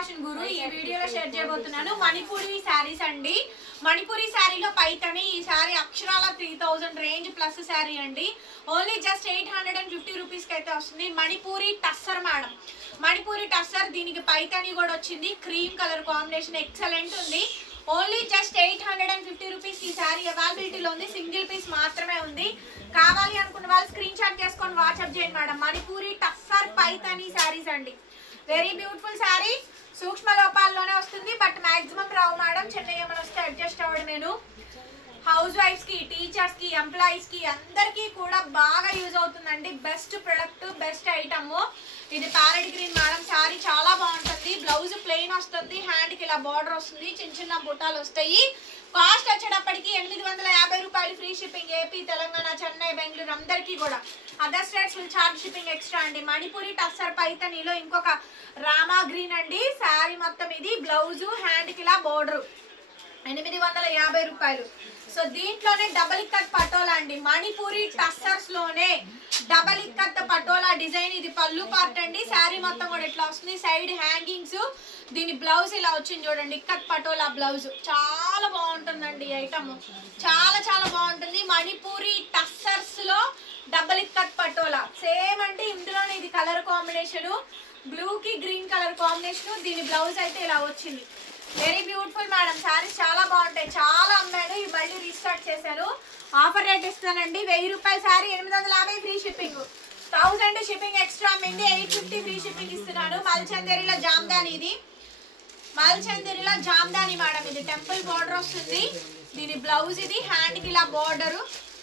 Fashion గురు ఈ వీడియోలో share చేయబోతున్నాను. మణిపూరి శారీస్ అండి. మణిపూరి శారీలో పైతని ఈ శారీ అక్షరాల three thousand range plus sari అండి. Only just eight hundred and fifty రూపీస్కి అయితే వస్తుంది. మణిపూరి టస్సర్ మేడం మణిపూరి టస్సర్ దీనికి పైతని కూడా వచ్చింది. క్రీమ్ కలర్ కాంబినేషన్ ఎక్సలెంట్ ఉంది. Only just eight hundred and fifty rupees ఈ శారీ అవైలబిలిటీలో ఉంది. సింగిల్ పీస్ మాత్రమే ఉంది. కావాలి అనుకున్న వాళ్ళు స్క్రీన్ షాట్ చేసుకొని వాట్సాప్ చేయండి మేడం మణిపూరి టస్సర్ పైతని శారీస్ అండి. వెరీ బ్యూటిఫుల్ శారీ సూక్ష్మ లోపాల్లోనే వస్తుంది బట్ మాక్సిమం రావు మేడం. చెన్నై ఏమైనా వస్తే అడ్జస్ట్ అవ్వడం నేను. హౌస్ వైఫ్స్కి టీచర్స్కి ఎంప్లాయీస్కి అందరికీ కూడా బాగా యూజ్ అవుతుందండి. బెస్ట్ ప్రొడక్ట్ బెస్ట్ ఐటమ్ ఇది ప్యారెట్ గ్రీన్ మేడం. శారీ చాలా బాగుంటుంది. బ్లౌజ్ ప్లెయిన్ వస్తుంది. హ్యాండ్కి ఇలా బార్డర్ వస్తుంది. చిన్న చిన్న బుట్టాలు వస్తాయి. కాస్ట్ వచ్చేటప్పటికి ఎనిమిది వందల యాభై రూపాయలు free shipping AP Telangana Chennai Bengaluru అందరికీ కూడా. Other states will charge shipping extra అండి. మణిపూరి టస్సర్ పైతనీలో ఇంకొక రామా గ్రీన్ అండి. శారీ మొత్తం ఇది బ్లౌజు హ్యాండ్కి ఇలా బోర్డర్ ఎనిమిది వందల యాభై రూపాయలు. సో దీంట్లోనే డబల్ ఇక్కత్ పటోలా అండి. మణిపూరి టస్సర్స్లోనే డబల్ ఇక్కత్ పటోలా డిజైన్. ఇది పళ్ళు పార్ట్ అండి. శారీ మొత్తం కూడా ఇట్లా వస్తుంది. Side hangings. దీని బ్లౌజ్ ఇలా వచ్చింది చూడండి. ఇక్కత్ పటోలా బ్లౌజ్. చాలా బాగుంటుందండి ఐటమ్ చాలా చాలా బాగుంటుంది. మణిపూరి టస్సర్స్లో డబల్ ఇక్కత్ పటోలా. సేమ్ అంటే ఇందులోనే ఇది కలర్ కాంబినేషన్. బ్లూ కి గ్రీన్ కలర్ కాంబినేషన్. దీని బ్లౌజ్ అయితే ఇలా వచ్చింది. వెరీ బ్యూటిఫుల్ మేడం శారీస్ చాలా బాగుంటాయి. చాలా అమ్మాను ఇవి మళ్ళీ రీస్టార్ట్ చేశాను ఆఫర్ రేట్ ఇస్తానండి వెయ్యి రూపాయల శారీ ఎనిమిది వందల యాభై free shipping thousand shipping extra అమ్మింది ఎయిట్ ఫిఫ్టీ ఫ్రీ షిప్పింగ్ ఇస్తున్నాను మల్చందేరిలో జామ్దాని ఇది. మల్చందేరిలో జామ్దాని మేడం ఇది. టెంపుల్ బార్డర్ వస్తుంది దీని బ్లౌజ్ ఇది. హ్యాండ్కి ఇలా బార్డర్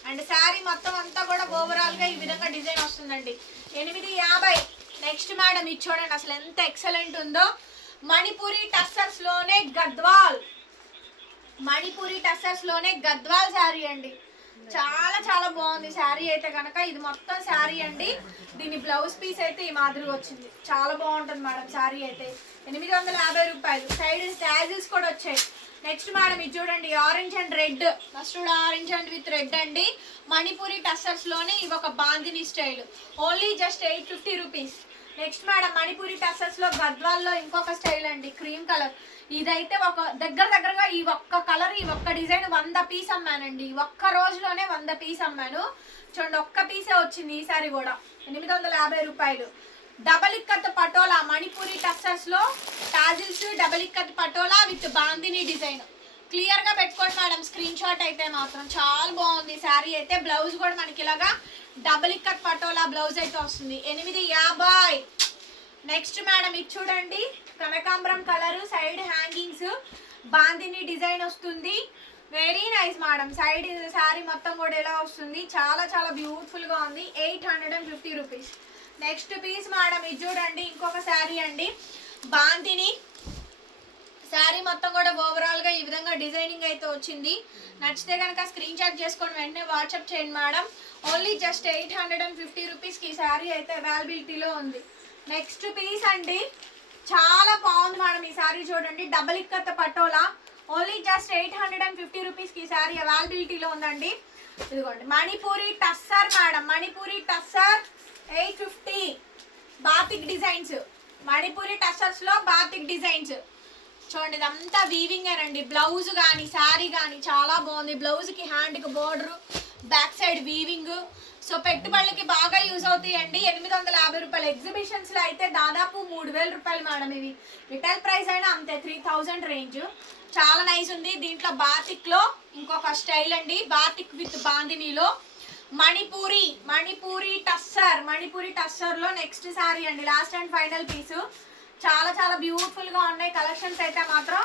అండ్ శారీ మొత్తం అంతా కూడా ఓవరాల్గా ఈ విధంగా డిజైన్ వస్తుందండి. ఎనిమిది యాభై. నెక్స్ట్ మేడం ఇది చూడండి అసలు ఎంత ఎక్సలెంట్ ఉందో. మణిపూరి టస్సర్స్లోనే గద్వాల్. మణిపూరి టస్సర్స్లోనే గద్వాల్ శారీ అండి. చాలా చాలా బాగుంది. శారీ అయితే కనుక ఇది మొత్తం శారీ అండి. దీని బ్లౌజ్ పీస్ అయితే ఈ మాదిరి వచ్చింది. చాలా బాగుంటుంది మేడం శారీ అయితే. ఎనిమిది వందల యాభై రూపాయలు. సైడ్ ట్యాజిల్స్ కూడా వచ్చాయి. నెక్స్ట్ మేడం ఇది చూడండి. Orange and red mustard orange and with red అండి. మణిపూరి టస్సర్స్లోనే ఇవి ఒక bandhani style only just eight fifty rupees next madam Manipuri టెసెస్లో గద్వాల్లో ఇంకొక స్టైల్ అండి క్రీమ్ కలర్ ఇదైతే ఒక దగ్గర దగ్గరగా ఈ ఒక్క కలర్ ఈ ఒక్క డిజైన్ వంద పీస్ అమ్మానండి. ఈ ఒక్క రోజులోనే వంద పీస్ అమ్మాను. చూడండి ఒక్క పీసే వచ్చింది ఈసారి కూడా. ఎనిమిది వందల యాభై రూపాయలు. Double ikat patola Manipuri టక్సర్స్లో tassels double ikat patola with bandhani design క్లియర్గా పెట్టుకోండి మేడం స్క్రీన్ షాట్ అయితే మాత్రం చాలా బాగుంది. శారీ అయితే బ్లౌజ్ కూడా మనకి ఇలాగా డబుల్ ఇక్కత్ పటోలా బ్లౌజ్ అయితే వస్తుంది. ఎనిమిది యాభై. నెక్స్ట్ మేడం ఇది చూడండి. కనకాంబరం colour side hangings bandhani design వస్తుంది. Very nice madam side sari మొత్తం కూడా ఎలా వస్తుంది. చాలా చాలా బ్యూటిఫుల్గా ఉంది. Eight hundred and fifty rupees next piece madam ఇది చూడండి. ఇంకొక శారీ అండి. బాందిని శారీ మొత్తం కూడా ఓవరాల్గా ఈ విధంగా డిజైనింగ్ అయితే వచ్చింది. నచ్చితే కనుక స్క్రీన్ షాట్ చేసుకొని వెంటనే వాట్సాప్ చేయండి madam. Only just eight hundred and fifty రూపీస్కి ఈ శారీ అయితే అవైలబిలిటీలో ఉంది. నెక్స్ట్ పీస్ అండి. చాలా బాగుంది మేడం ఈ శారీ చూడండి. Double ఇక్కత్త patola. Only just eight hundred and fifty రూపీస్కి ఈ శారీ అవైలబిలిటీలో ఉందండి. ఇదిగోండి. Manipuri tussar madam. Manipuri tussar eight fifty batik designs Manipuri టస్సర్స్లో batik designs చూడండి ఇదంతా వీవింగ్ అండి బ్లౌజ్ కానీ శారీ కానీ చాలా బాగుంది. బ్లౌజ్కి హ్యాండ్కి border back side weaving so పెట్టుబడులకి బాగా యూజ్ అవుతాయండి. ఎనిమిది వందల యాభై రూపాయలు. ఎగ్జిబిషన్స్లో అయితే దాదాపు మూడు వేల రూపాయలు మేడం ఇవి. రిటైల్ ప్రైస్ అయినా అంతే త్రీ థౌజండ్ రేంజ్ చాలా నైస్ ఉంది. దీంట్లో బాతిక్లో ఇంకొక స్టైల్ అండి. బాతిక్ విత్ బాందినీలో మణిపూరి మణిపూరి టస్సర్ మణిపూరి టస్సర్లో నెక్స్ట్ శారీ అండి. లాస్ట్ అండ్ ఫైనల్ పీసు చాలా చాలా బ్యూటిఫుల్గా ఉన్నాయి కలెక్షన్స్ అయితే మాత్రం.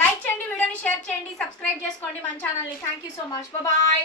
లైక్ చేయండి వీడియోని షేర్ చేయండి సబ్స్క్రైబ్ చేసుకోండి మన ఛానల్ని thank you so much bye